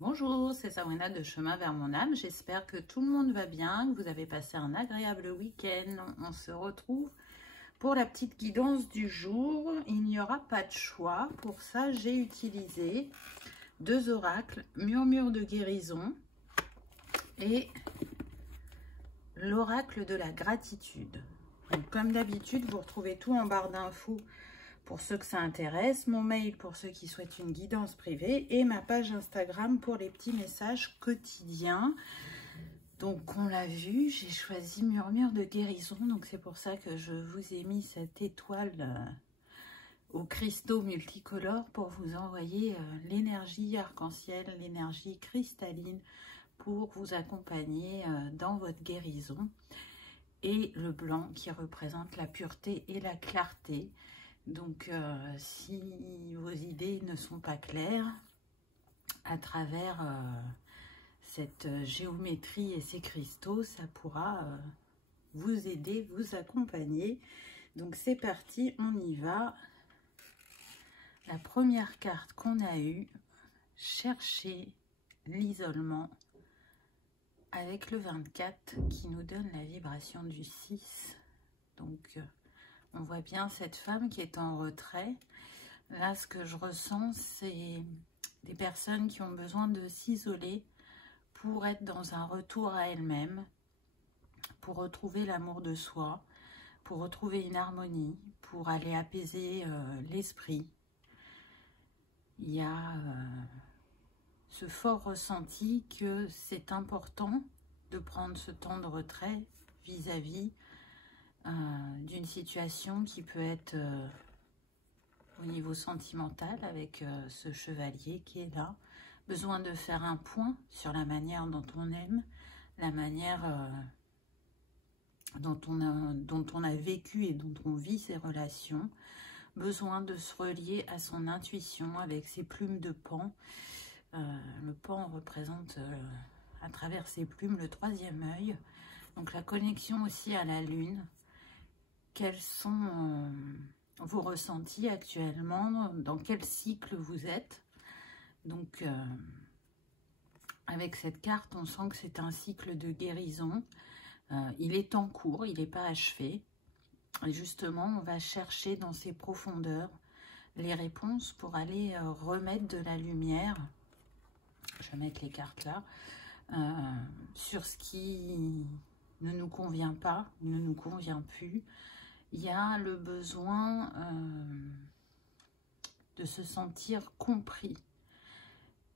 Bonjour, c'est Sabrina de Chemin vers mon âme. J'espère que tout le monde va bien, que vous avez passé un agréable week-end. On se retrouve pour la petite guidance du jour. Il n'y aura pas de choix. Pour ça, j'ai utilisé deux oracles, Murmure de guérison et l'oracle de la gratitude. Donc, comme d'habitude, vous retrouvez tout en barre d'infos pour ceux que ça intéresse, mon mail pour ceux qui souhaitent une guidance privée et ma page Instagram pour les petits messages quotidiens. Donc on l'a vu, j'ai choisi Murmure de guérison, donc c'est pour ça que je vous ai mis cette étoile aux cristaux multicolores pour vous envoyer l'énergie arc-en-ciel, l'énergie cristalline pour vous accompagner dans votre guérison. Et le blanc qui représente la pureté et la clarté. Donc, si vos idées ne sont pas claires, à travers cette géométrie et ces cristaux, ça pourra vous aider, vous accompagner. Donc, c'est parti, on y va. La première carte qu'on a eue, chercher l'isolement avec le 24 qui nous donne la vibration du 6. Donc, on voit bien cette femme qui est en retrait. Là, ce que je ressens, c'est des personnes qui ont besoin de s'isoler pour être dans un retour à elles-mêmes, pour retrouver l'amour de soi, pour retrouver une harmonie, pour aller apaiser l'esprit. Il y a ce fort ressenti que c'est important de prendre ce temps de retrait vis-à-vis d'une situation qui peut être au niveau sentimental avec ce chevalier qui est là. Besoin de faire un point sur la manière dont on aime, la manière dont on a vécu et dont on vit ses relations. Besoin de se relier à son intuition avec ses plumes de pan. Le pan représente à travers ses plumes le troisième œil. Donc la connexion aussi à la lune. Quels sont vos ressentis actuellement? Dans quel cycle vous êtes? Donc, avec cette carte, on sent que c'est un cycle de guérison. Il est en cours, il n'est pas achevé. Et justement, on va chercher dans ses profondeurs les réponses pour aller remettre de la lumière. Je vais mettre les cartes là. Sur ce qui ne nous convient pas, ne nous convient plus. Il y a le besoin de se sentir compris.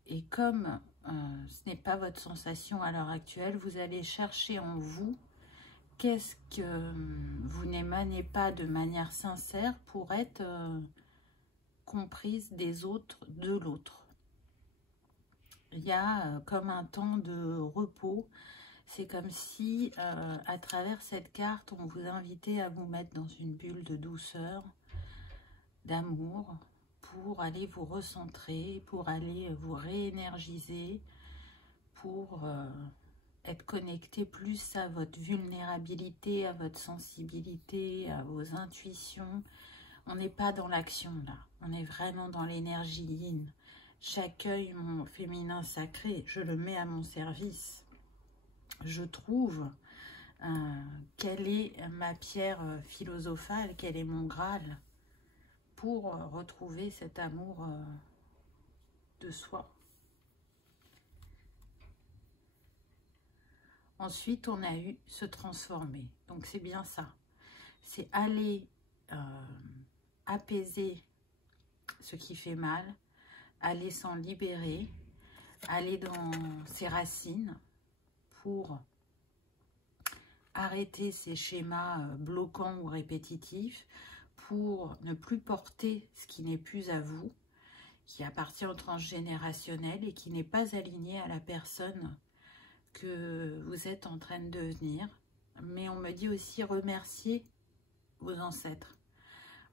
Et comme ce n'est pas votre sensation à l'heure actuelle, vous allez chercher en vous qu'est-ce que vous n'émanez pas de manière sincère pour être comprise des autres, de l'autre. Il y a comme un temps de repos. C'est comme si, à travers cette carte, on vous invitait à vous mettre dans une bulle de douceur, d'amour, pour aller vous recentrer, pour aller vous réénergiser, pour être connecté plus à votre vulnérabilité, à votre sensibilité, à vos intuitions. On n'est pas dans l'action là, on est vraiment dans l'énergie yin. J'accueille mon féminin sacré, je le mets à mon service. Je trouve quelle est ma pierre philosophale, quel est mon Graal pour retrouver cet amour de soi. Ensuite, on a eu se transformer. Donc, c'est bien ça. C'est aller apaiser ce qui fait mal, aller s'en libérer, aller dans ses racines pour arrêter ces schémas bloquants ou répétitifs, pour ne plus porter ce qui n'est plus à vous, qui appartient au transgénérationnel et qui n'est pas aligné à la personne que vous êtes en train de devenir. Mais on me dit aussi remercier vos ancêtres.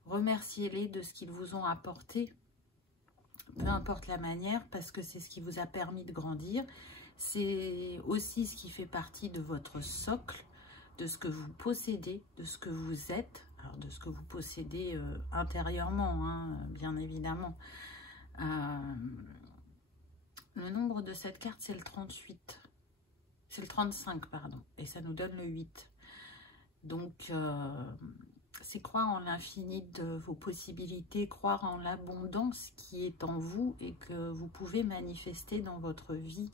Remerciez-les de ce qu'ils vous ont apporté, peu importe la manière, parce que c'est ce qui vous a permis de grandir. C'est aussi ce qui fait partie de votre socle, de ce que vous possédez, de ce que vous êtes, alors de ce que vous possédez intérieurement, hein, bien évidemment. Le nombre de cette carte, c'est le 38. C'est le 35, pardon. Et ça nous donne le 8. Donc, c'est croire en l'infini de vos possibilités, croire en l'abondance qui est en vous et que vous pouvez manifester dans votre vie.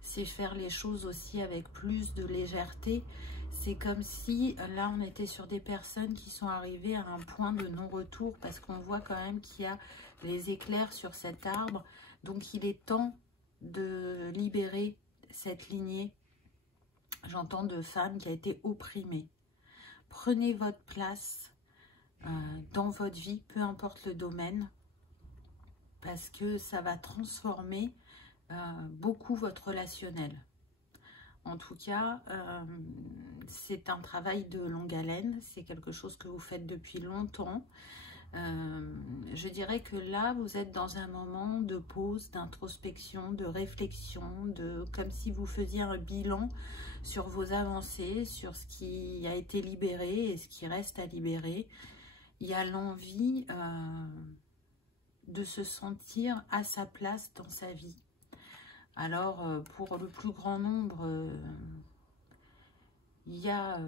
C'est faire les choses aussi avec plus de légèreté. C'est comme si, là, on était sur des personnes qui sont arrivées à un point de non-retour parce qu'on voit quand même qu'il y a les éclairs sur cet arbre. Donc, il est temps de libérer cette lignée, j'entends, de femmes qui a été opprimée. Prenez votre place dans votre vie, peu importe le domaine, parce que ça va transformer beaucoup votre relationnel. En tout cas, c'est un travail de longue haleine, c'est quelque chose que vous faites depuis longtemps. Je dirais que là, vous êtes dans un moment de pause, d'introspection, de réflexion, comme si vous faisiez un bilan sur vos avancées, sur ce qui a été libéré et ce qui reste à libérer. Il y a l'envie de se sentir à sa place dans sa vie. Alors, pour le plus grand nombre, il y a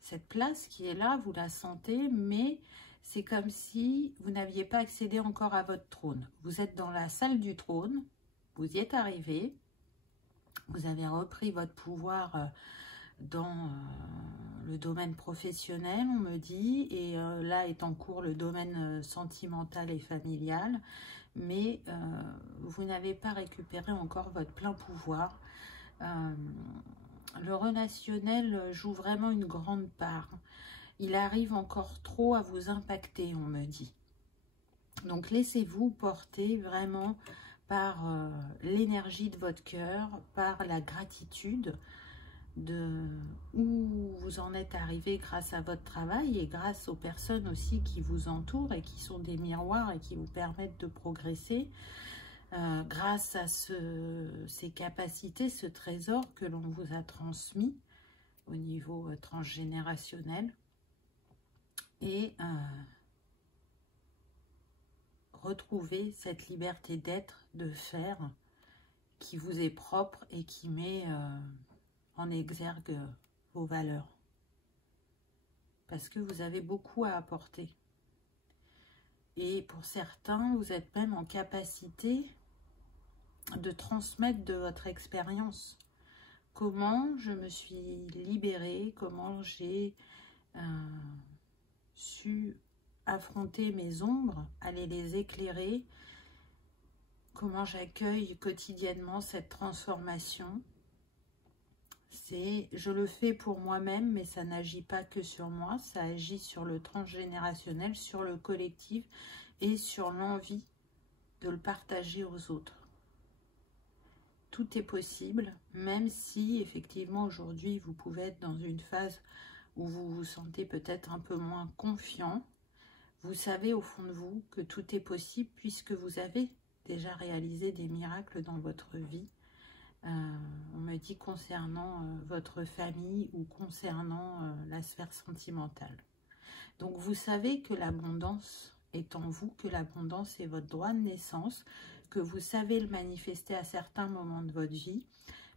cette place qui est là, vous la sentez, mais c'est comme si vous n'aviez pas accédé encore à votre trône. Vous êtes dans la salle du trône, vous y êtes arrivé, vous avez repris votre pouvoir dans le domaine professionnel, on me dit, et là est en cours le domaine sentimental et familial, mais vous n'avez pas récupéré encore votre plein pouvoir. Le relationnel joue vraiment une grande part. Il arrive encore trop à vous impacter, on me dit. Donc laissez-vous porter vraiment par l'énergie de votre cœur, par la gratitude de où vous en êtes arrivé grâce à votre travail et grâce aux personnes aussi qui vous entourent et qui sont des miroirs et qui vous permettent de progresser. Grâce à ces capacités, ce trésor que l'on vous a transmis au niveau transgénérationnel. Et retrouver cette liberté d'être, de faire, qui vous est propre et qui met en exergue vos valeurs. Parce que vous avez beaucoup à apporter. Et pour certains, vous êtes même en capacité de transmettre de votre expérience. Comment je me suis libérée, comment j'ai su affronter mes ombres, aller les éclairer, comment j'accueille quotidiennement cette transformation. Je le fais pour moi-même, mais ça n'agit pas que sur moi, ça agit sur le transgénérationnel, sur le collectif et sur l'envie de le partager aux autres. Tout est possible, même si effectivement aujourd'hui vous pouvez être dans une phase où vous vous sentez peut-être un peu moins confiant. Vous savez au fond de vous que tout est possible puisque vous avez déjà réalisé des miracles dans votre vie. On me dit concernant votre famille ou concernant la sphère sentimentale. Donc vous savez que l'abondance est en vous, que l'abondance est votre droit de naissance, que vous savez le manifester à certains moments de votre vie,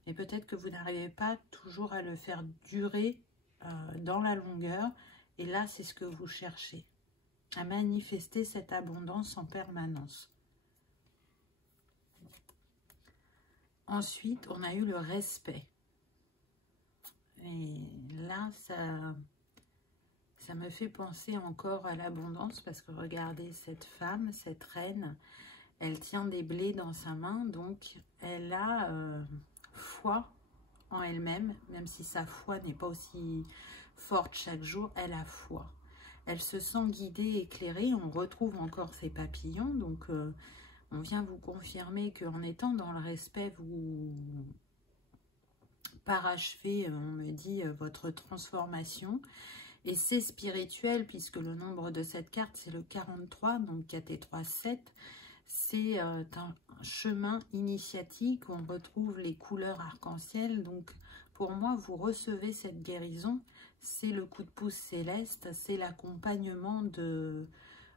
mais peut-être que vous n'arrivez pas toujours à le faire durer dans la longueur, et là c'est ce que vous cherchez, à manifester cette abondance en permanence. Ensuite, on a eu le respect. Et là, ça me fait penser encore à l'abondance parce que regardez cette femme, cette reine, elle tient des blés dans sa main, donc elle a foi en elle-même, même si sa foi n'est pas aussi forte chaque jour, elle a foi. Elle se sent guidée, éclairée, on retrouve encore ses papillons, donc on vient vous confirmer qu'en étant dans le respect, vous parachevez, on me dit, votre transformation. Et c'est spirituel, puisque le nombre de cette carte, c'est le 43, donc 4 et 3, 7. C'est un chemin initiatique, on retrouve les couleurs arc-en-ciel. Donc, pour moi, vous recevez cette guérison. C'est le coup de pouce céleste, c'est l'accompagnement de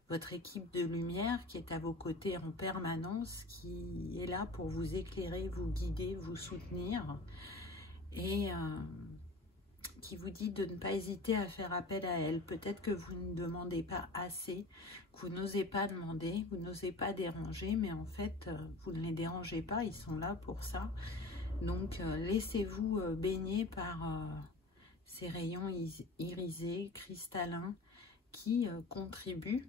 votre équipe de lumière qui est à vos côtés en permanence, qui est là pour vous éclairer, vous guider, vous soutenir, et qui vous dit de ne pas hésiter à faire appel à elle. Peut-être que vous ne demandez pas assez, que vous n'osez pas demander, vous n'osez pas déranger, mais en fait, vous ne les dérangez pas, ils sont là pour ça. Donc, laissez-vous baigner par ces rayons irisés, cristallins, qui contribuent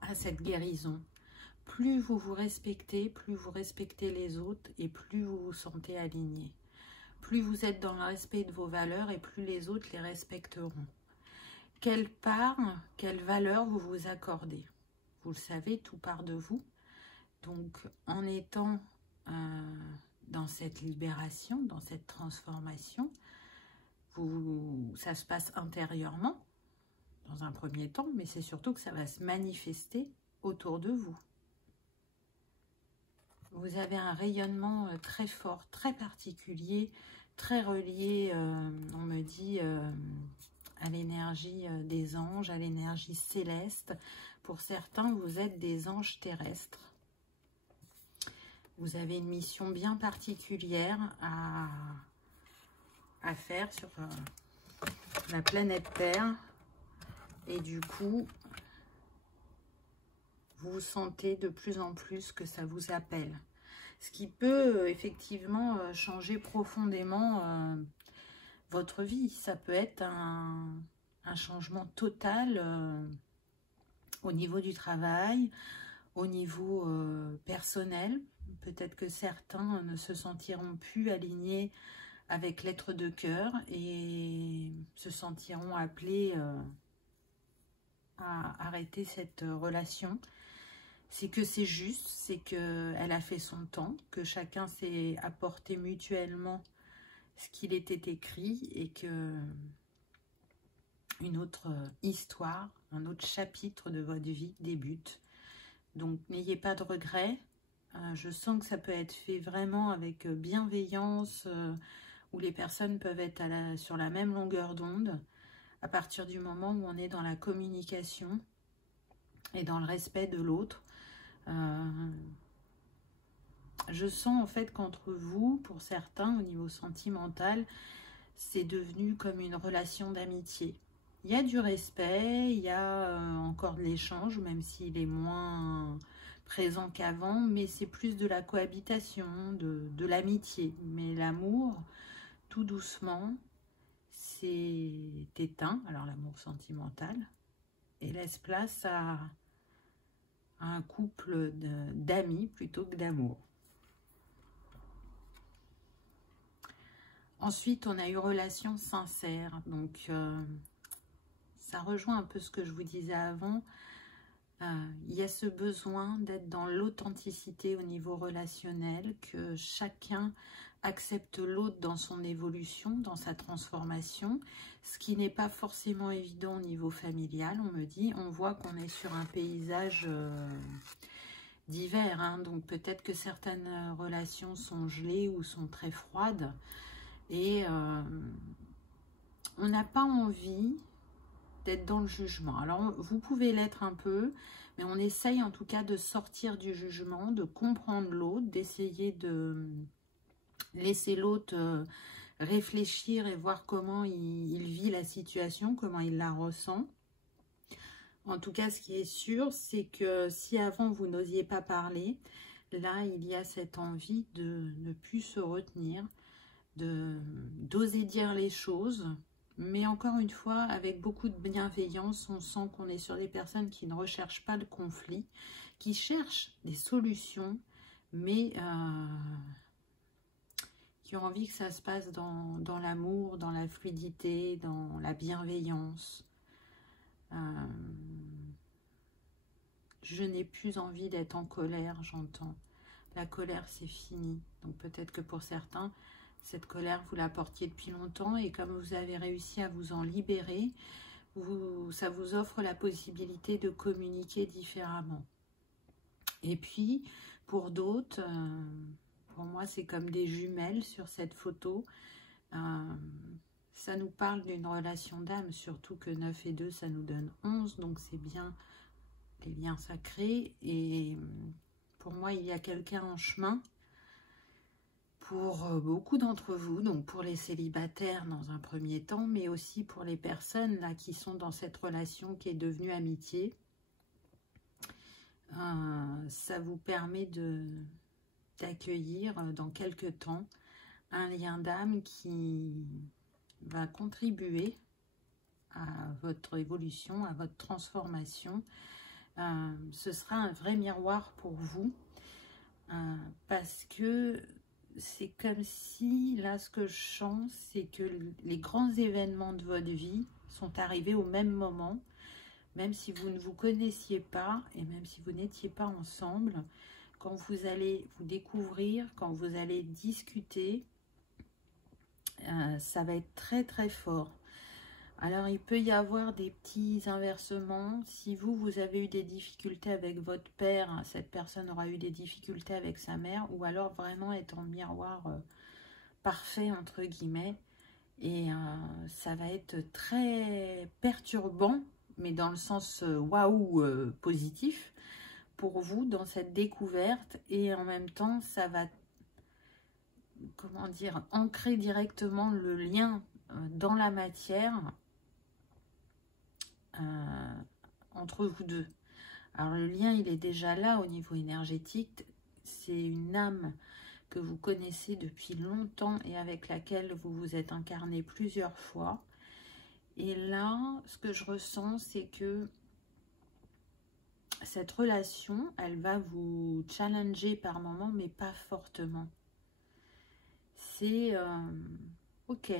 à cette guérison. Plus vous vous respectez, plus vous respectez les autres et plus vous vous sentez aligné. Plus vous êtes dans le respect de vos valeurs et plus les autres les respecteront. Quelle part, quelle valeur vous vous accordez? Vous le savez, tout part de vous. Donc, en étant dans cette libération, dans cette transformation, ça se passe intérieurement, dans un premier temps, mais c'est surtout que ça va se manifester autour de vous. Vous avez un rayonnement très fort, très particulier, très relié, on me dit, à l'énergie des anges, à l'énergie céleste. Pour certains, vous êtes des anges terrestres. Vous avez une mission bien particulière à faire sur la planète Terre. Et du coup, vous sentez de plus en plus que ça vous appelle. Ce qui peut effectivement changer profondément votre vie. Ça peut être un changement total au niveau du travail, au niveau personnel. Peut-être que certains ne se sentiront plus alignés avec l'être de cœur et se sentiront appelés à arrêter cette relation. C'est que c'est juste, c'est qu'elle a fait son temps, que chacun s'est apporté mutuellement ce qu'il était écrit et que une autre histoire, un autre chapitre de votre vie débute. Donc n'ayez pas de regrets. Je sens que ça peut être fait vraiment avec bienveillance, où les personnes peuvent être sur la même longueur d'onde, à partir du moment où on est dans la communication et dans le respect de l'autre. Je sens en fait qu'entre vous, pour certains, au niveau sentimental, c'est devenu comme une relation d'amitié. Il y a du respect, il y a encore de l'échange, même s'il est moins présent qu'avant, mais c'est plus de la cohabitation, de l'amitié. Mais l'amour, tout doucement, c'est éteint, alors l'amour sentimental, et laisse place à un couple d'amis plutôt que d'amour. Ensuite, on a eu relation sincère. Donc, ça rejoint un peu ce que je vous disais avant. Il y a ce besoin d'être dans l'authenticité au niveau relationnel, que chacun accepte l'autre dans son évolution, dans sa transformation, ce qui n'est pas forcément évident au niveau familial, on me dit. On voit qu'on est sur un paysage d'hiver, hein, donc peut-être que certaines relations sont gelées ou sont très froides, et on n'a pas envie d'être dans le jugement. Alors, vous pouvez l'être un peu, mais on essaye en tout cas de sortir du jugement, de comprendre l'autre, d'essayer de laisser l'autre réfléchir et voir comment il vit la situation, comment il la ressent. En tout cas, ce qui est sûr, c'est que si avant vous n'osiez pas parler, là, il y a cette envie de ne plus se retenir, d'oser dire les choses. Mais encore une fois, avec beaucoup de bienveillance, on sent qu'on est sur des personnes qui ne recherchent pas le conflit, qui cherchent des solutions, mais qui ont envie que ça se passe dans l'amour, dans la fluidité, dans la bienveillance. Je n'ai plus envie d'être en colère, j'entends. La colère, c'est fini. Donc peut-être que pour certains, cette colère, vous la portiez depuis longtemps, et comme vous avez réussi à vous en libérer, ça vous offre la possibilité de communiquer différemment. Et puis, pour d'autres, pour moi, c'est comme des jumelles sur cette photo. Ça nous parle d'une relation d'âme, surtout que 9 et 2, ça nous donne 11, donc c'est bien les liens sacrés. Et pour moi, il y a quelqu'un en chemin pour beaucoup d'entre vous, donc pour les célibataires dans un premier temps, mais aussi pour les personnes là qui sont dans cette relation qui est devenue amitié. Ça vous permet d'accueillir dans quelques temps un lien d'âme qui va contribuer à votre évolution, à votre transformation. Ce sera un vrai miroir pour vous, parce que c'est comme si, là, ce que je sens, c'est que les grands événements de votre vie sont arrivés au même moment, même si vous ne vous connaissiez pas et même si vous n'étiez pas ensemble. Quand vous allez vous découvrir, quand vous allez discuter, ça va être très très fort. Alors, il peut y avoir des petits inversements. Si vous avez eu des difficultés avec votre père, cette personne aura eu des difficultés avec sa mère, ou alors vraiment être en miroir parfait, entre guillemets. Et ça va être très perturbant, mais dans le sens waouh positif, pour vous, dans cette découverte. Et en même temps, ça va, comment dire, ancrer directement le lien dans la matière, entre vous deux. Alors le lien, il est déjà là au niveau énergétique. C'est une âme que vous connaissez depuis longtemps et avec laquelle vous vous êtes incarné plusieurs fois. Et là, ce que je ressens, c'est que cette relation, elle va vous challenger par moments, mais pas fortement. C'est ok,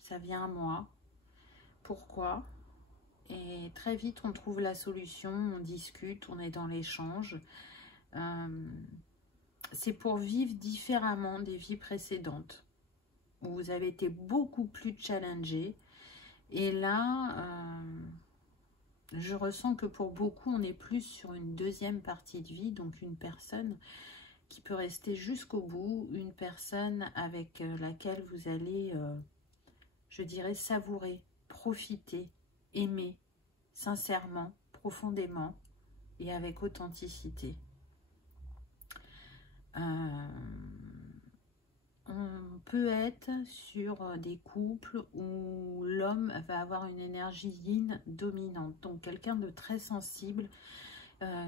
ça vient à moi. Pourquoi ? Et très vite, on trouve la solution, on discute, on est dans l'échange. C'est pour vivre différemment des vies précédentes, où vous avez été beaucoup plus challengé. Et là, je ressens que pour beaucoup, on est plus sur une deuxième partie de vie, donc une personne qui peut rester jusqu'au bout, une personne avec laquelle vous allez, je dirais, savourer, profiter, aimer, sincèrement, profondément et avec authenticité. On peut être sur des couples où l'homme va avoir une énergie yin dominante, donc quelqu'un de très sensible,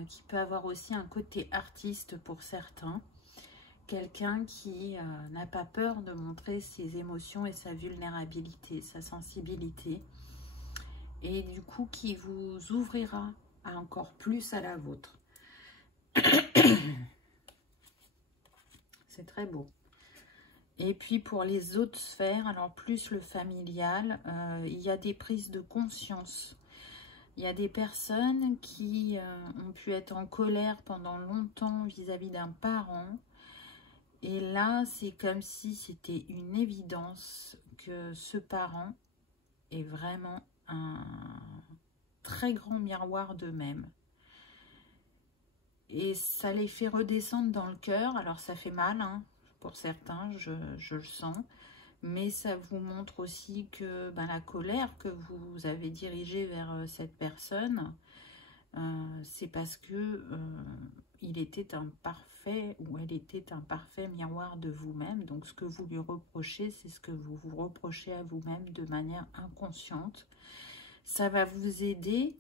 qui peut avoir aussi un côté artiste pour certains, quelqu'un qui n'a pas peur de montrer ses émotions et sa vulnérabilité, sa sensibilité, et du coup qui vous ouvrira à encore plus à la vôtre. C'est très beau. Et puis pour les autres sphères, alors plus le familial, il y a des prises de conscience. Il y a des personnes qui ont pu être en colère pendant longtemps vis-à-vis d'un parent. Et là, c'est comme si c'était une évidence que ce parent est vraiment un très grand miroir d'eux-mêmes. Et ça les fait redescendre dans le cœur. Alors ça fait mal, hein, pour certains, je le sens. Mais ça vous montre aussi que la colère que vous avez dirigée vers cette personne, c'est parce que il était un parfait, ou elle était un parfait miroir de vous-même. Donc ce que vous lui reprochez, c'est ce que vous vous reprochez à vous-même de manière inconsciente. Ça va vous aider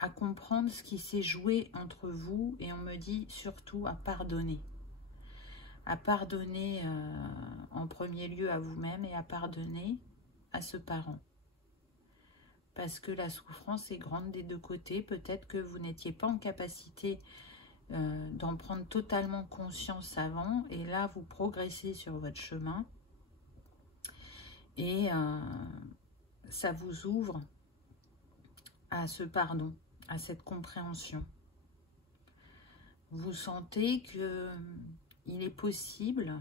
à comprendre ce qui s'est joué entre vous, et on me dit surtout à pardonner. À pardonner en premier lieu à vous-même et à pardonner à ce parent. Parce que la souffrance est grande des deux côtés. Peut-être que vous n'étiez pas en capacité d'en prendre totalement conscience avant. Et là, vous progressez sur votre chemin. Et ça vous ouvre à ce pardon, à cette compréhension. Vous sentez que il est possible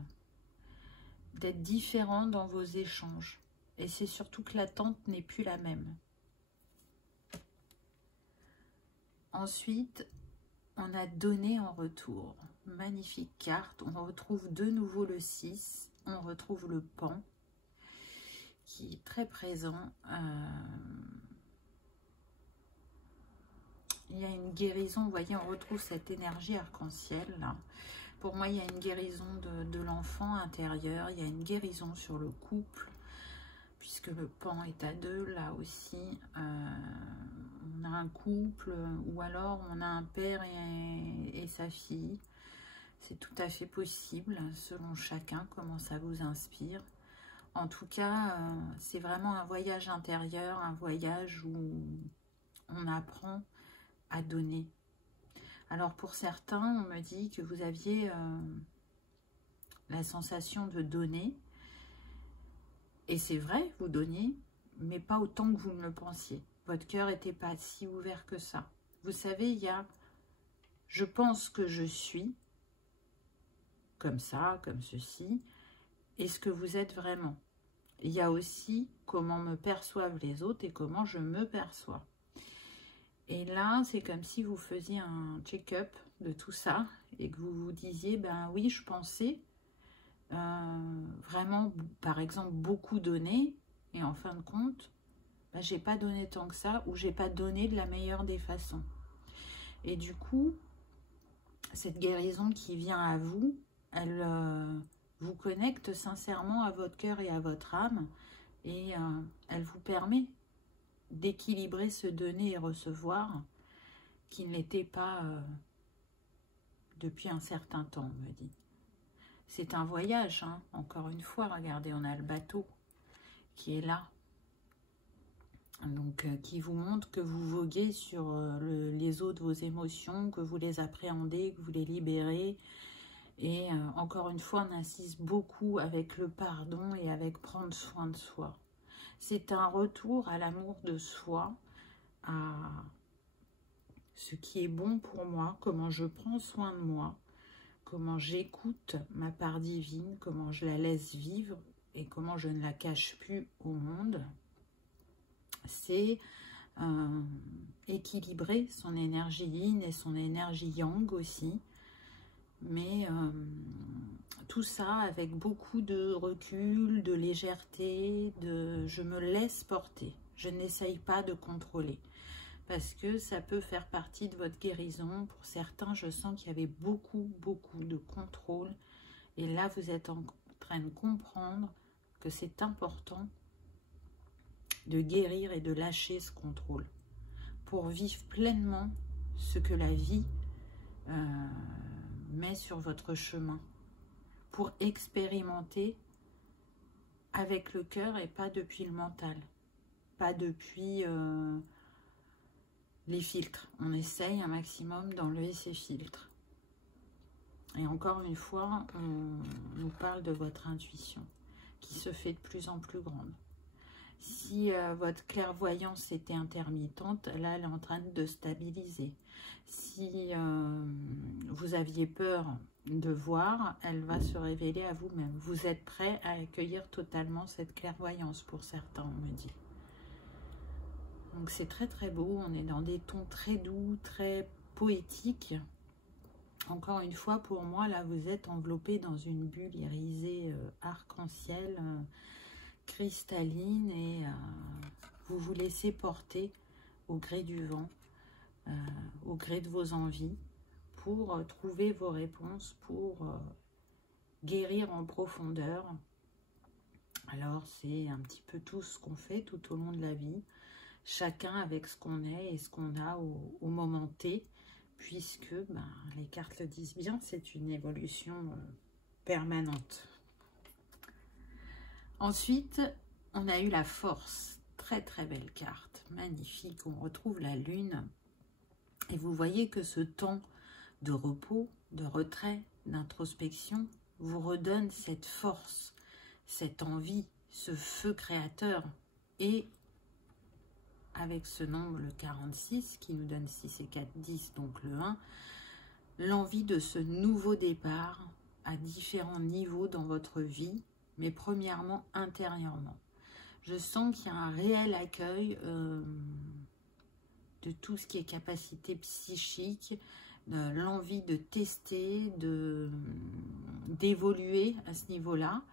d'être différent dans vos échanges. Et c'est surtout que l'attente n'est plus la même. Ensuite, on a donné en retour. Magnifique carte. On retrouve de nouveau le 6. On retrouve le pan qui est très présent. il y a une guérison, vous voyez, on retrouve cette énergie arc-en-ciel là. Pour moi, il y a une guérison de l'enfant intérieur, il y a une guérison sur le couple, puisque le pan est à 2, là aussi, on a un couple, ou alors on a un père et sa fille. C'est tout à fait possible, selon chacun, comment ça vous inspire. En tout cas, c'est vraiment un voyage intérieur, un voyage où on apprend à donner. Alors pour certains, on me dit que vous aviez la sensation de donner. Et c'est vrai, vous donniez, mais pas autant que vous ne le pensiez. Votre cœur n'était pas si ouvert que ça. Vous savez, il y a « je pense que je suis », comme ça, comme ceci, et ce que vous êtes vraiment. Il y a aussi comment me perçoivent les autres et comment je me perçois. Et là, c'est comme si vous faisiez un check-up de tout ça et que vous vous disiez, ben oui, je pensais vraiment, par exemple, beaucoup donner et en fin de compte, ben, j'ai pas donné tant que ça ou j'ai pas donné de la meilleure des façons. Et du coup, cette guérison qui vient à vous, elle vous connecte sincèrement à votre cœur et à votre âme et elle vous permet d'équilibrer ce donner et recevoir qui ne l'était pas depuis un certain temps, on me dit. C'est un voyage, hein. Encore une fois, regardez, on a le bateau qui est là. Donc, qui vous montre que vous voguez sur les eaux de vos émotions, que vous les appréhendez, que vous les libérez. Et encore une fois, on insiste beaucoup avec le pardon et avec prendre soin de soi. C'est un retour à l'amour de soi, à ce qui est bon pour moi, comment je prends soin de moi, comment j'écoute ma part divine, comment je la laisse vivre et comment je ne la cache plus au monde. C'est équilibrer son énergie yin et son énergie yang aussi, mais tout ça avec beaucoup de recul, de légèreté, je me laisse porter, je n'essaye pas de contrôler. Parce que ça peut faire partie de votre guérison. Pour certains, je sens qu'il y avait beaucoup de contrôle. Et là, vous êtes en train de comprendre que c'est important de guérir et de lâcher ce contrôle pour vivre pleinement ce que la vie met sur votre chemin. Pour expérimenter avec le cœur et pas depuis le mental. Pas depuis... les filtres, on essaye un maximum d'enlever ces filtres. Et encore une fois, on nous parle de votre intuition qui se fait de plus en plus grande. Si votre clairvoyance était intermittente, là, elle est en train de stabiliser. Si vous aviez peur de voir, elle va se révéler à vous-même. Vous êtes prêt à accueillir totalement cette clairvoyance pour certains, on me dit. Donc c'est très beau, on est dans des tons très doux, très poétiques. Encore une fois, pour moi, là, vous êtes enveloppé dans une bulle irisée arc-en-ciel, cristalline, et vous vous laissez porter au gré du vent, au gré de vos envies, pour trouver vos réponses, pour guérir en profondeur. Alors, c'est un petit peu tout ce qu'on fait tout au long de la vie. Chacun avec ce qu'on est et ce qu'on a au moment T, puisque ben, les cartes le disent bien, c'est une évolution permanente. Ensuite, on a eu la force, très belle carte, magnifique, on retrouve la lune, et vous voyez que ce temps de repos, de retrait, d'introspection, vous redonne cette force, cette envie, ce feu créateur, et avec ce nombre, le 46, qui nous donne 6 et 4, 10, donc le 1, l'envie de ce nouveau départ à différents niveaux dans votre vie, mais premièrement intérieurement. Je sens qu'il y a un réel accueil de tout ce qui est capacité psychique, l'envie de tester, d'évoluer à ce niveau-là,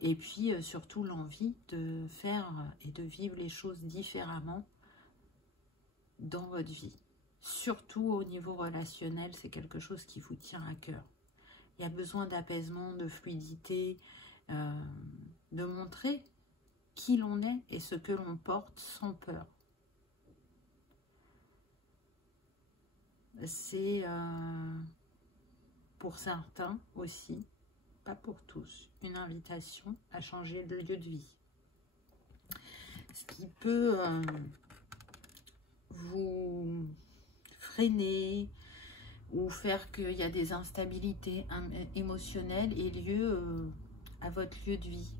et puis surtout l'envie de faire et de vivre les choses différemment dans votre vie. surtout au niveau relationnel, c'est quelque chose qui vous tient à cœur. Il y a besoin d'apaisement, de fluidité, de montrer qui l'on est et ce que l'on porte sans peur. C'est pour certains aussi, pas pour tous, une invitation à changer de lieu de vie. Ce qui peut vous freiner ou faire qu'il y a des instabilités émotionnelles et lieu à votre lieu de vie.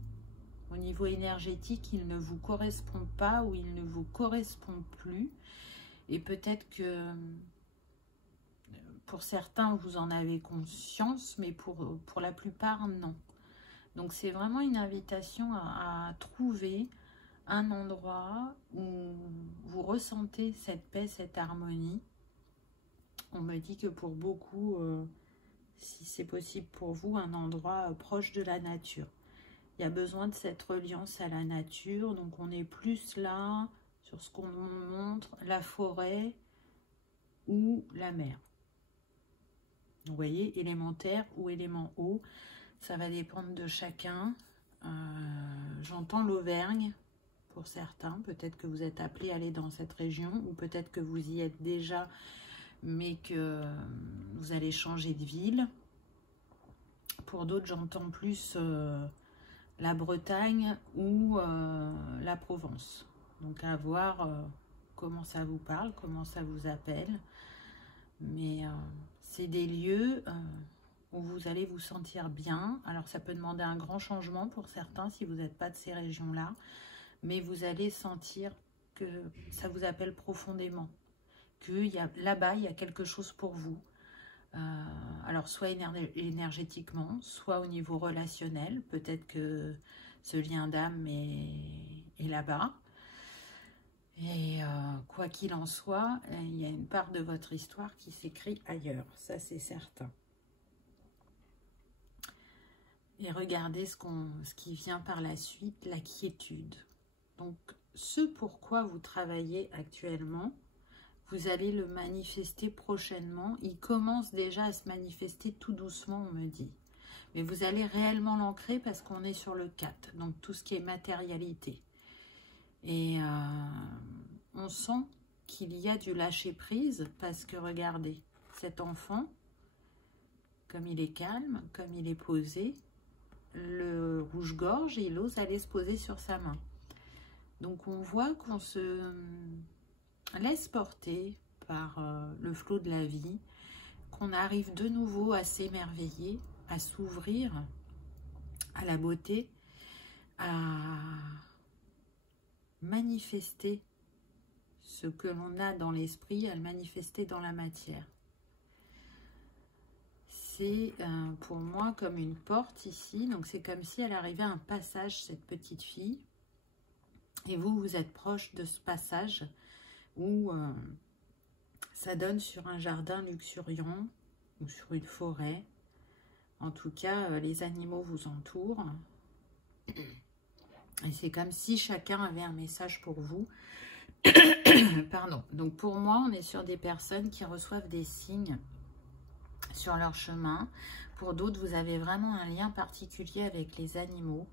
Au niveau énergétique, il ne vous correspond pas ou il ne vous correspond plus. Et peut-être que pour certains, vous en avez conscience, mais pour la plupart, non. Donc, c'est vraiment une invitation à trouver un endroit où vous ressentez cette paix, cette harmonie. On me dit que pour beaucoup, si c'est possible pour vous, un endroit proche de la nature. Il y a besoin de cette reliance à la nature, donc on est plus là, sur ce qu'on montre, la forêt ou la mer. Vous voyez, élémentaire ou élément eau, ça va dépendre de chacun. J'entends l'Auvergne pour certains, peut-être que vous êtes appelé à aller dans cette région, ou peut-être que vous y êtes déjà, mais que vous allez changer de ville. Pour d'autres, j'entends plus la Bretagne ou la Provence. Donc à voir comment ça vous parle, comment ça vous appelle. Mais c'est des lieux où vous allez vous sentir bien. Alors ça peut demander un grand changement pour certains si vous n'êtes pas de ces régions-là. Mais vous allez sentir que ça vous appelle profondément. Que là-bas, il y a quelque chose pour vous. Alors soit énergétiquement, soit au niveau relationnel. Peut-être que ce lien d'âme est là-bas. Et quoi qu'il en soit, il y a une part de votre histoire qui s'écrit ailleurs. Ça, c'est certain. Et regardez ce qui vient par la suite, la quiétude. Donc, ce pourquoi vous travaillez actuellement, vous allez le manifester prochainement. Il commence déjà à se manifester tout doucement, on me dit. Mais vous allez réellement l'ancrer parce qu'on est sur le 4. Donc, tout ce qui est matérialité. Et on sent qu'il y a du lâcher-prise parce que, regardez, cet enfant, comme il est calme, comme il est posé, le rouge-gorge, il ose aller se poser sur sa main. Donc, on voit qu'on se laisse porter par le flot de la vie, qu'on arrive de nouveau à s'émerveiller, à s'ouvrir à la beauté, à manifester ce que l'on a dans l'esprit, à le manifester dans la matière. C'est pour moi comme une porte ici, donc c'est comme si elle arrivait à un passage, cette petite fille, et vous êtes proche de ce passage où ça donne sur un jardin luxuriant ou sur une forêt. En tout cas, les animaux vous entourent. Et c'est comme si chacun avait un message pour vous. Pardon. Donc pour moi, on est sur des personnes qui reçoivent des signes sur leur chemin. Pour d'autres, vous avez vraiment un lien particulier avec les animaux.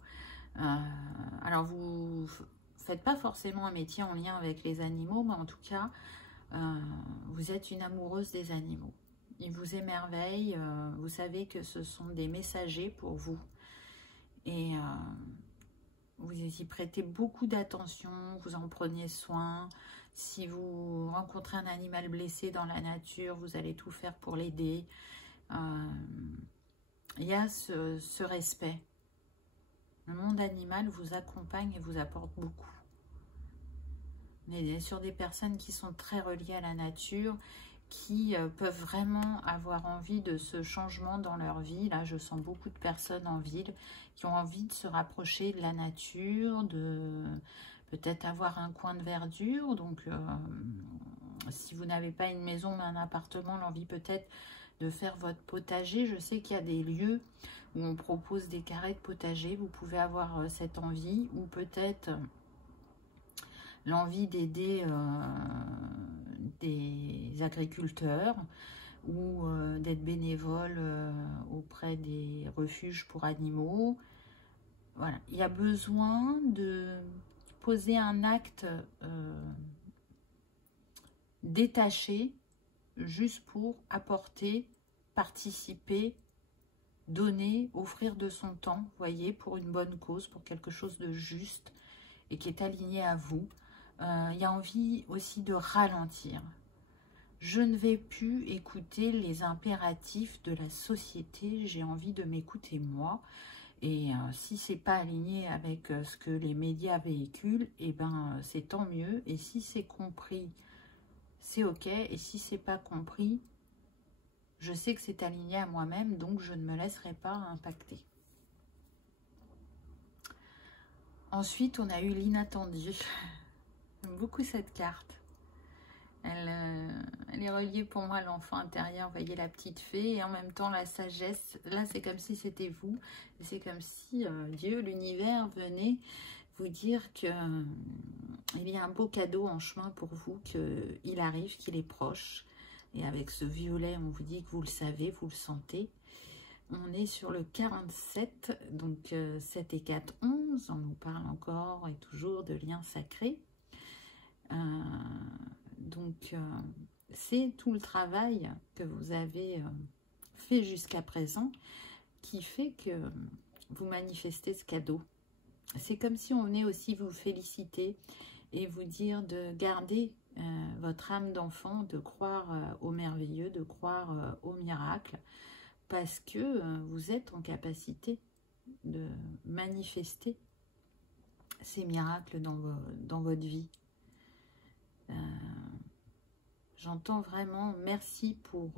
Alors vous faites pas forcément un métier en lien avec les animaux, mais en tout cas, vous êtes une amoureuse des animaux. Ils vous émerveillent. Vous savez que ce sont des messagers pour vous. Et vous y prêtez beaucoup d'attention, vous en prenez soin. Si vous rencontrez un animal blessé dans la nature, vous allez tout faire pour l'aider. Il y a ce respect. Le monde animal vous accompagne et vous apporte beaucoup. On est sur des personnes qui sont très reliées à la nature, qui peuvent vraiment avoir envie de ce changement dans leur vie. Là, je sens beaucoup de personnes en ville qui ont envie de se rapprocher de la nature, de peut-être avoir un coin de verdure. Donc, si vous n'avez pas une maison mais un appartement, l'envie peut-être de faire votre potager. Je sais qu'il y a des lieux où on propose des carrés de potager. Vous pouvez avoir cette envie, ou peut-être l'envie d'aider des agriculteurs ou d'être bénévole auprès des refuges pour animaux. Voilà, il y a besoin de poser un acte détaché, juste pour apporter, participer, donner, offrir de son temps, vous voyez, pour une bonne cause, pour quelque chose de juste et qui est aligné à vous. Il y a envie aussi de ralentir. Je ne vais plus écouter les impératifs de la société, j'ai envie de m'écouter moi. Et si c'est pas aligné avec ce que les médias véhiculent, et ben c'est tant mieux. Et si c'est compris, c'est ok. Et si c'est pas compris, je sais que c'est aligné à moi-même, donc je ne me laisserai pas impacter. Ensuite, on a eu l'inattendu. J'aime beaucoup cette carte. Elle est reliée pour moi à l'enfant intérieur, vous voyez, la petite fée, et en même temps la sagesse. Là, c'est comme si c'était vous. C'est comme si Dieu, l'univers, venait vous dire que il y a un beau cadeau en chemin pour vous, qu'il arrive, qu'il est proche. Et avec ce violet, on vous dit que vous le savez, vous le sentez. On est sur le 47, donc 7 et 4, 11. On nous parle encore et toujours de liens sacrés. Donc, c'est tout le travail que vous avez fait jusqu'à présent qui fait que vous manifestez ce cadeau. C'est comme si on venait aussi vous féliciter et vous dire de garder votre âme d'enfant, de croire au merveilleux, de croire au miracle, parce que vous êtes en capacité de manifester ces miracles dans votre vie. J'entends vraiment merci pour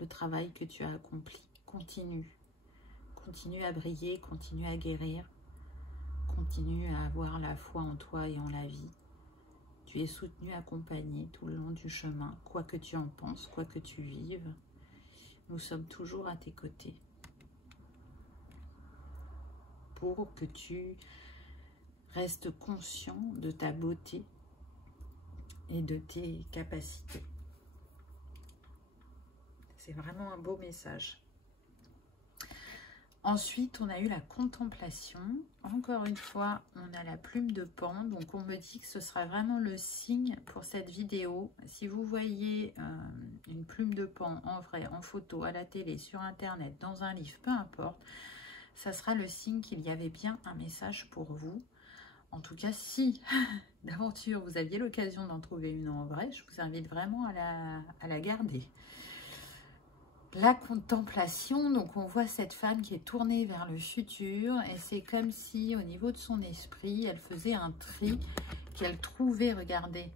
le travail que tu as accompli. Continue. Continue à briller, continue à guérir. Continue à avoir la foi en toi et en la vie. Tu es soutenu, accompagné tout le long du chemin. Quoi que tu en penses, quoi que tu vives, nous sommes toujours à tes côtés. Pour que tu restes conscient de ta beauté et de tes capacités. C'est vraiment un beau message. Ensuite, on a eu la contemplation. Encore une fois, on a la plume de Pan. Donc, on me dit que ce sera vraiment le signe pour cette vidéo. Si vous voyez une plume de Pan en vrai, en photo, à la télé, sur Internet, dans un livre, peu importe, ça sera le signe qu'il y avait bien un message pour vous. En tout cas, si d'aventure vous aviez l'occasion d'en trouver une en vrai, je vous invite vraiment à la garder. La contemplation, donc on voit cette femme qui est tournée vers le futur et c'est comme si au niveau de son esprit, elle faisait un tri, qu'elle trouvait, regardez,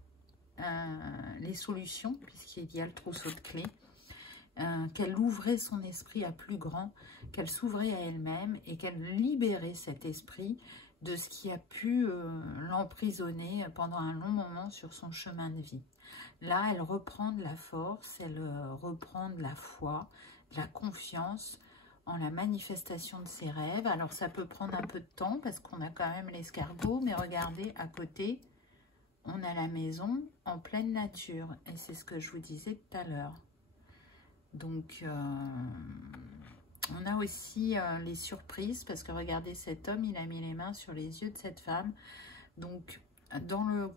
les solutions, puisqu'il y a le trousseau de clés, qu'elle ouvrait son esprit à plus grand, qu'elle s'ouvrait à elle-même et qu'elle libérait cet esprit de ce qui a pu l'emprisonner pendant un long moment sur son chemin de vie. Là, elle reprend de la force, elle reprend de la foi, de la confiance en la manifestation de ses rêves. Alors, ça peut prendre un peu de temps parce qu'on a quand même l'escargot, mais regardez, à côté, on a la maison en pleine nature. Et c'est ce que je vous disais tout à l'heure. Donc, on a aussi les surprises parce que regardez, cet homme, il a mis les mains sur les yeux de cette femme. Donc, dans le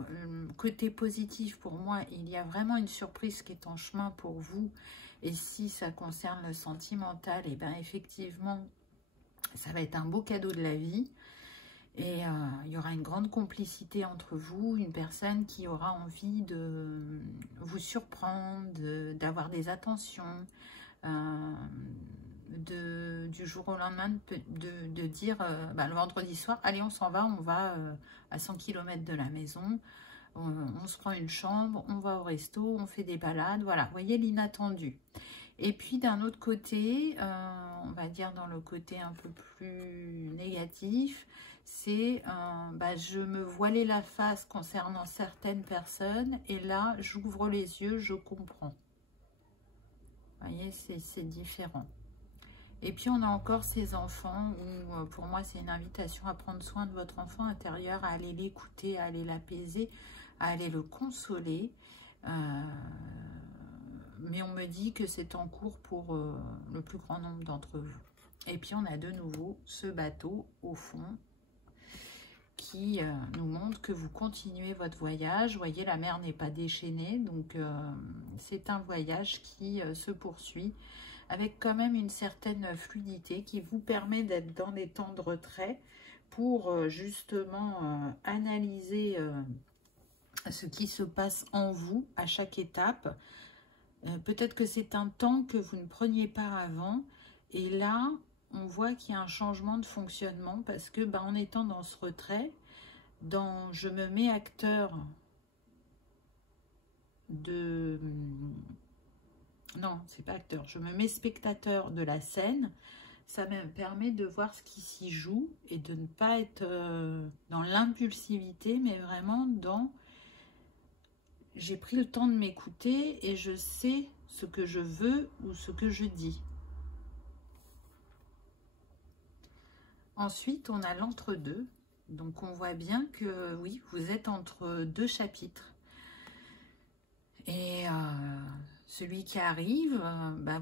côté positif, pour moi, il y a vraiment une surprise qui est en chemin pour vous. Et si ça concerne le sentimental, et bien effectivement, ça va être un beau cadeau de la vie. Et il y aura une grande complicité entre vous, une personne qui aura envie de vous surprendre, d'avoir des attentions, du jour au lendemain de dire le vendredi soir, allez on s'en va, on va à 100 km de la maison, on se prend une chambre, on va au resto, on fait des balades, voilà, vous voyez l'inattendu. Et puis d'un autre côté, on va dire dans le côté un peu plus négatif, c'est je me voilais la face concernant certaines personnes et là j'ouvre les yeux, je comprends. Vous voyez, c'est différent. Et puis, on a encore ces enfants où, pour moi, c'est une invitation à prendre soin de votre enfant intérieur, à aller l'écouter, à aller l'apaiser, à aller le consoler. Mais on me dit que c'est en cours pour le plus grand nombre d'entre vous. Et puis on a de nouveau ce bateau au fond qui nous montre que vous continuez votre voyage. Vous voyez, la mer n'est pas déchaînée, donc c'est un voyage qui se poursuit avec quand même une certaine fluidité qui vous permet d'être dans des temps de retrait pour justement analyser ce qui se passe en vous à chaque étape. Peut-être que c'est un temps que vous ne preniez pas avant, et là on voit qu'il y a un changement de fonctionnement parce que en étant dans ce retrait, je me mets acteur de... Non, c'est pas acteur. Je me mets spectateur de la scène. Ça me permet de voir ce qui s'y joue et de ne pas être dans l'impulsivité, mais vraiment dans... J'ai pris le temps de m'écouter et je sais ce que je veux ou ce que je dis. Ensuite, on a l'entre-deux. Donc, on voit bien que, oui, vous êtes entre deux chapitres. Et celui qui arrive,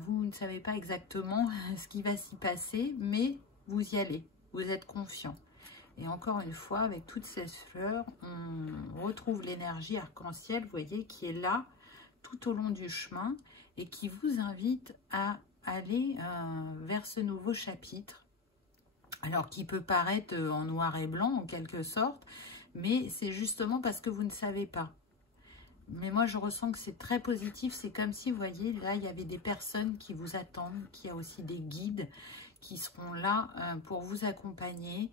vous ne savez pas exactement ce qui va s'y passer, mais vous y allez, vous êtes confiant. Et encore une fois, avec toutes ces fleurs, on retrouve l'énergie arc-en-ciel, vous voyez, qui est là tout au long du chemin et qui vous invite à aller vers ce nouveau chapitre. Alors, qui peut paraître en noir et blanc, en quelque sorte, mais c'est justement parce que vous ne savez pas. Mais moi, je ressens que c'est très positif. C'est comme si, vous voyez, là, il y avait des personnes qui vous attendent, qu'il y a aussi des guides qui seront là pour vous accompagner.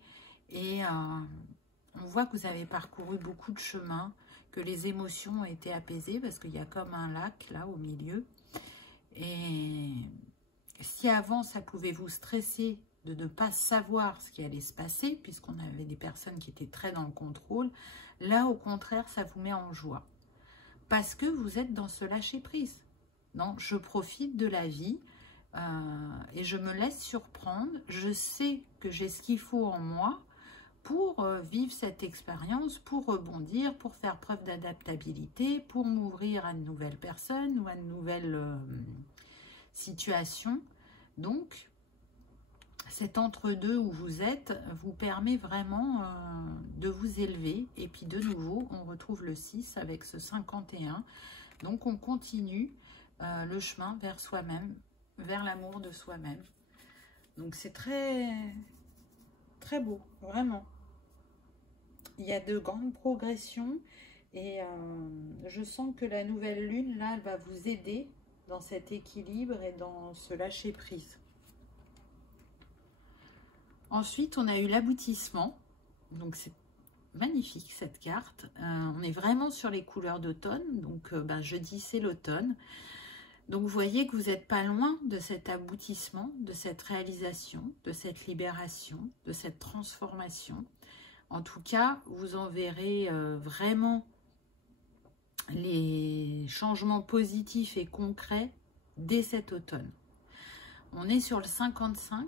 Et on voit que vous avez parcouru beaucoup de chemin, que les émotions ont été apaisées, parce qu'il y a comme un lac, là, au milieu. Et si avant, ça pouvait vous stresser de ne pas savoir ce qui allait se passer, puisqu'on avait des personnes qui étaient très dans le contrôle, là, au contraire, ça vous met en joie. Parce que vous êtes dans ce lâcher-prise. Non, je profite de la vie et je me laisse surprendre. Je sais que j'ai ce qu'il faut en moi pour vivre cette expérience, pour rebondir, pour faire preuve d'adaptabilité, pour m'ouvrir à de nouvelles personnes ou à de nouvelles situations. Donc, cet entre-deux où vous êtes vous permet vraiment de vous élever. Et puis de nouveau, on retrouve le 6 avec ce 51. Donc on continue le chemin vers soi-même, vers l'amour de soi-même. Donc c'est très, très beau, vraiment. Il y a de grandes progressions et je sens que la nouvelle lune, là, elle va vous aider dans cet équilibre et dans ce lâcher-prise. Ensuite, on a eu l'aboutissement. Donc, c'est magnifique cette carte. On est vraiment sur les couleurs d'automne. Donc, jeudi, c'est l'automne. Donc, vous voyez que vous n'êtes pas loin de cet aboutissement, de cette réalisation, de cette libération, de cette transformation. En tout cas, vous en verrez vraiment les changements positifs et concrets dès cet automne. On est sur le 55.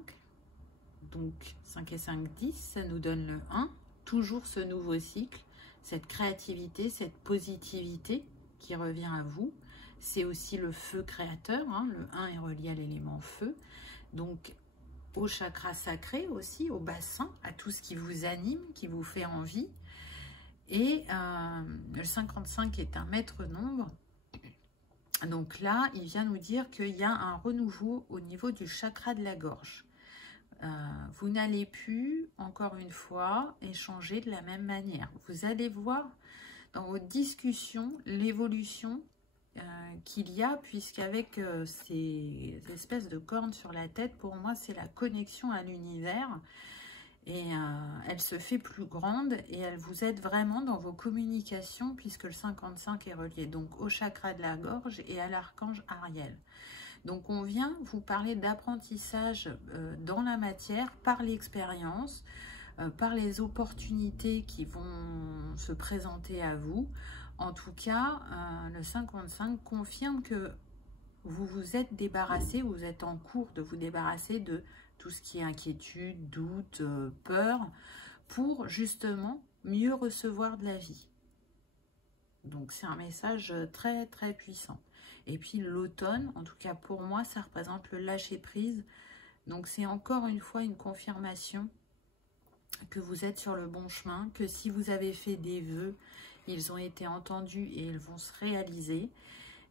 Donc 5 et 5, 10, ça nous donne le 1. Toujours ce nouveau cycle, cette créativité, cette positivité qui revient à vous. C'est aussi le feu créateur, hein. Le 1 est relié à l'élément feu. Donc au chakra sacré aussi, au bassin, à tout ce qui vous anime, qui vous fait envie. Et le 55 est un maître nombre. Donc là, il vient nous dire qu'il y a un renouveau au niveau du chakra de la gorge. Vous n'allez plus, encore une fois, échanger de la même manière. Vous allez voir dans vos discussions l'évolution qu'il y a, puisqu'avec ces espèces de cornes sur la tête, pour moi, c'est la connexion à l'univers. Et elle se fait plus grande et elle vous aide vraiment dans vos communications, puisque le 55 est relié donc au chakra de la gorge et à l'archange Ariel. Donc, on vient vous parler d'apprentissage dans la matière, par l'expérience, par les opportunités qui vont se présenter à vous. En tout cas, le 55 confirme que vous vous êtes débarrassé, vous êtes en cours de vous débarrasser de tout ce qui est inquiétude, doute, peur, pour justement mieux recevoir de la vie. Donc c'est un message très très puissant. Et puis l'automne, en tout cas pour moi, ça représente le lâcher prise. Donc c'est encore une fois une confirmation que vous êtes sur le bon chemin, que si vous avez fait des vœux, ils ont été entendus et ils vont se réaliser,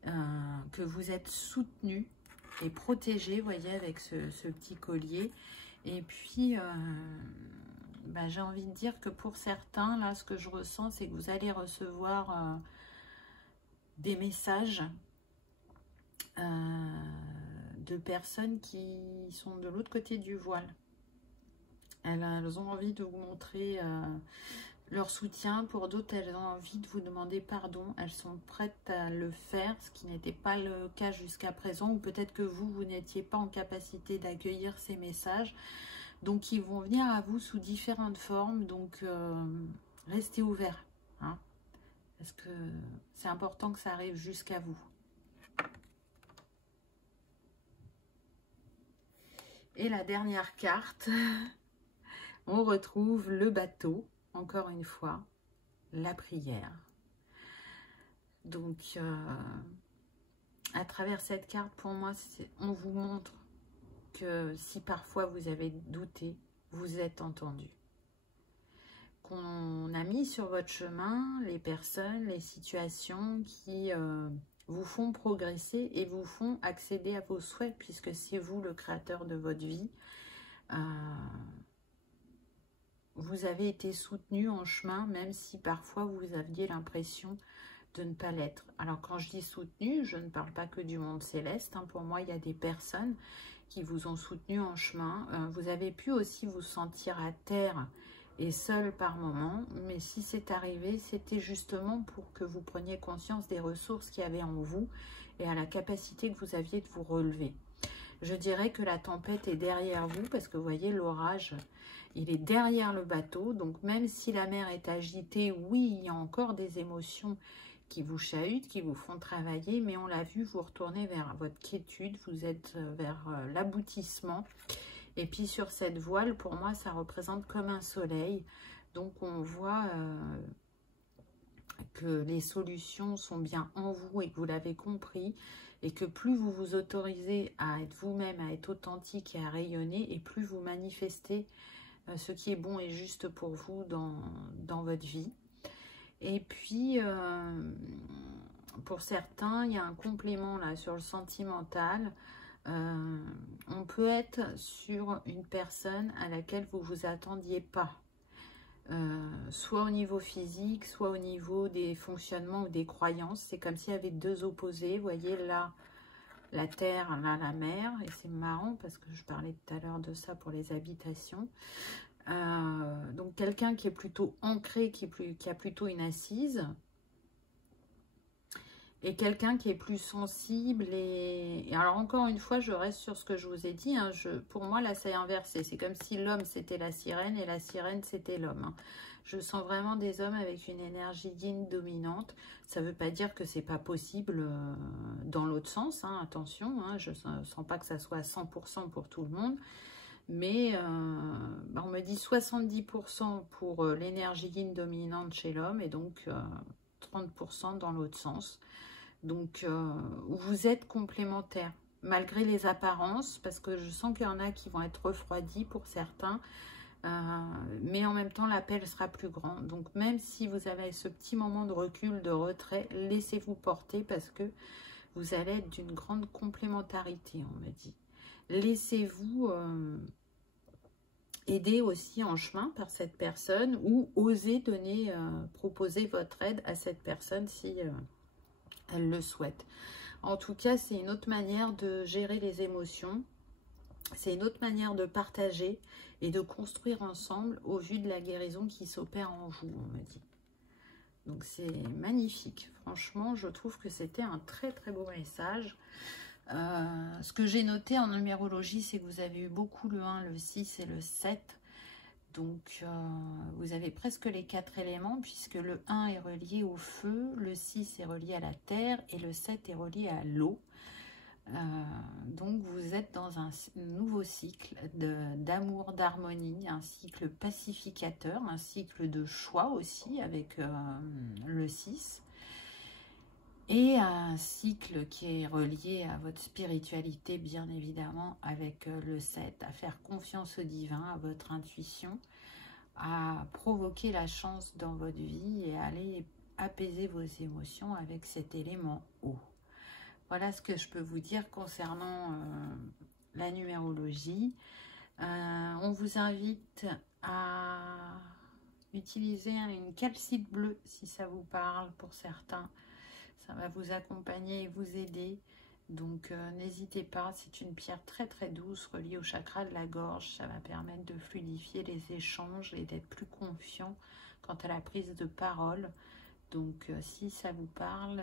que vous êtes soutenu et protégé, vous voyez, avec ce petit collier. Et puis, j'ai envie de dire que pour certains, là, ce que je ressens, c'est que vous allez recevoir des messages de personnes qui sont de l'autre côté du voile. Elles ont envie de vous montrer leur soutien. Pour d'autres, elles ont envie de vous demander pardon. Elles sont prêtes à le faire, ce qui n'était pas le cas jusqu'à présent. Ou peut-être que vous n'étiez pas en capacité d'accueillir ces messages. Donc, ils vont venir à vous sous différentes formes. Donc, restez ouverts. Hein, parce que c'est important que ça arrive jusqu'à vous. Et la dernière carte, on retrouve le bateau, encore une fois, la prière. Donc, à travers cette carte, pour moi, on vous montre que si parfois vous avez douté, vous êtes entendu. Qu'on a mis sur votre chemin les personnes, les situations qui vous font progresser et vous font accéder à vos souhaits, puisque c'est vous le créateur de votre vie. Vous avez été soutenu en chemin, même si parfois vous aviez l'impression de ne pas l'être. Alors quand je dis soutenu, je ne parle pas que du monde céleste. Hein. Pour moi, il y a des personnes qui vous ont soutenu en chemin. Vous avez pu aussi vous sentir à terre et seul par moment. Mais si c'est arrivé, c'était justement pour que vous preniez conscience des ressources qu'il y avait en vous et à la capacité que vous aviez de vous relever. Je dirais que la tempête est derrière vous parce que vous voyez l'orage, il est derrière le bateau. Donc même si la mer est agitée, oui, il y a encore des émotions qui vous chahutent, qui vous font travailler. Mais on l'a vu, vous retournez vers votre quiétude, vous êtes vers l'aboutissement. Et puis sur cette voile, pour moi, ça représente comme un soleil. Donc on voit que les solutions sont bien en vous et que vous l'avez compris. Et que plus vous vous autorisez à être vous-même, à être authentique et à rayonner, et plus vous manifestez ce qui est bon et juste pour vous dans votre vie. Et puis, pour certains, il y a un complément là sur le sentimental. On peut être sur une personne à laquelle vous ne vous attendiez pas. Soit au niveau physique, soit au niveau des fonctionnements ou des croyances. C'est comme s'il y avait deux opposés. Vous voyez là, la terre, là, la mer. Et c'est marrant parce que je parlais tout à l'heure de ça pour les habitations. Donc quelqu'un qui est plutôt ancré, qui a plutôt une assise. Et quelqu'un qui est plus sensible. Et alors encore une fois, je reste sur ce que je vous ai dit. Hein, pour moi, là, c'est inversé. C'est comme si l'homme, c'était la sirène et la sirène, c'était l'homme. Hein. Je sens vraiment des hommes avec une énergie yin dominante. Ça ne veut pas dire que c'est pas possible dans l'autre sens. Hein, attention, hein, je ne sens pas que ça soit à 100% pour tout le monde. Mais on me dit 70% pour l'énergie yin dominante chez l'homme et donc 30% dans l'autre sens. Donc, vous êtes complémentaires, malgré les apparences, parce que je sens qu'il y en a qui vont être refroidis pour certains, mais en même temps, l'appel sera plus grand. Donc, même si vous avez ce petit moment de recul, de retrait, laissez-vous porter, parce que vous allez être d'une grande complémentarité, on me dit. Laissez-vous aider aussi en chemin par cette personne, ou osez donner, proposer votre aide à cette personne si... elle le souhaite. En tout cas, c'est une autre manière de gérer les émotions. C'est une autre manière de partager et de construire ensemble au vu de la guérison qui s'opère en vous, on me dit. Donc, c'est magnifique. Franchement, je trouve que c'était un très, très beau message. Ce que j'ai noté en numérologie, c'est que vous avez eu beaucoup le 1, le 6 et le 7. Donc, vous avez presque les 4 éléments puisque le 1 est relié au feu, le 6 est relié à la terre et le 7 est relié à l'eau. Donc, vous êtes dans un nouveau cycle d'amour, d'harmonie, un cycle pacificateur, un cycle de choix aussi avec le 6. Et un cycle qui est relié à votre spiritualité, bien évidemment, avec le 7, à faire confiance au divin, à votre intuition, à provoquer la chance dans votre vie et à aller apaiser vos émotions avec cet élément eau. Voilà ce que je peux vous dire concernant la numérologie. On vous invite à utiliser une calcite bleue si ça vous parle pour certains. Ça va vous accompagner et vous aider. Donc n'hésitez pas, c'est une pierre très très douce reliée au chakra de la gorge. Ça va permettre de fluidifier les échanges et d'être plus confiant quant à la prise de parole. Donc si ça vous parle,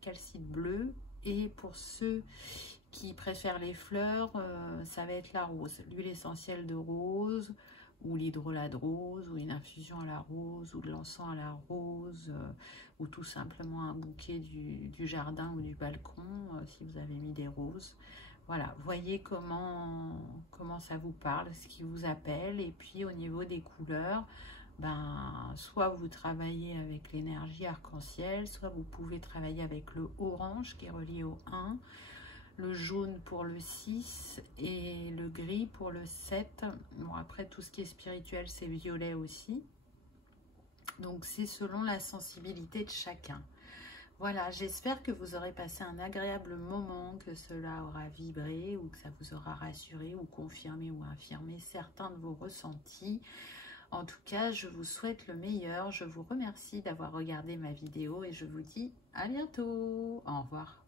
calcite bleu. Et pour ceux qui préfèrent les fleurs, ça va être la rose, l'huile essentielle de rose, ou l'hydrolat de rose, ou une infusion à la rose, ou de l'encens à la rose, ou tout simplement un bouquet du jardin ou du balcon, si vous avez mis des roses. Voilà, voyez comment ça vous parle, ce qui vous appelle. Et puis au niveau des couleurs, soit vous travaillez avec l'énergie arc-en-ciel, soit vous pouvez travailler avec le orange qui est relié au 1, le jaune pour le 6 et le gris pour le 7. Bon, après, tout ce qui est spirituel, c'est violet aussi. Donc, c'est selon la sensibilité de chacun. Voilà, j'espère que vous aurez passé un agréable moment, que cela aura vibré ou que ça vous aura rassuré ou confirmé ou infirmé certains de vos ressentis. En tout cas, je vous souhaite le meilleur. Je vous remercie d'avoir regardé ma vidéo et je vous dis à bientôt. Au revoir.